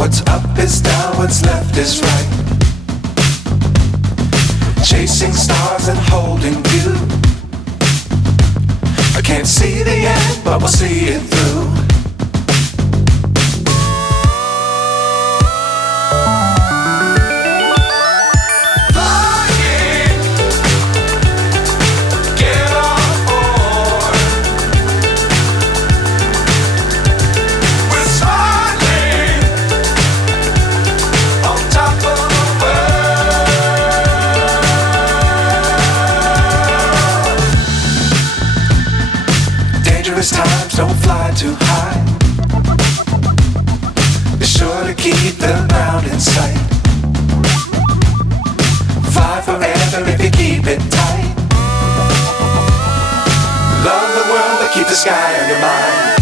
What's up is down, what's left is right. Chasing stars and holding you. I can't see the end, but we'll see it through. Dangerous times, don't fly too high. Be sure to keep the ground in sight. Fly forever if you keep it tight. Love the world, but keep the sky on your mind.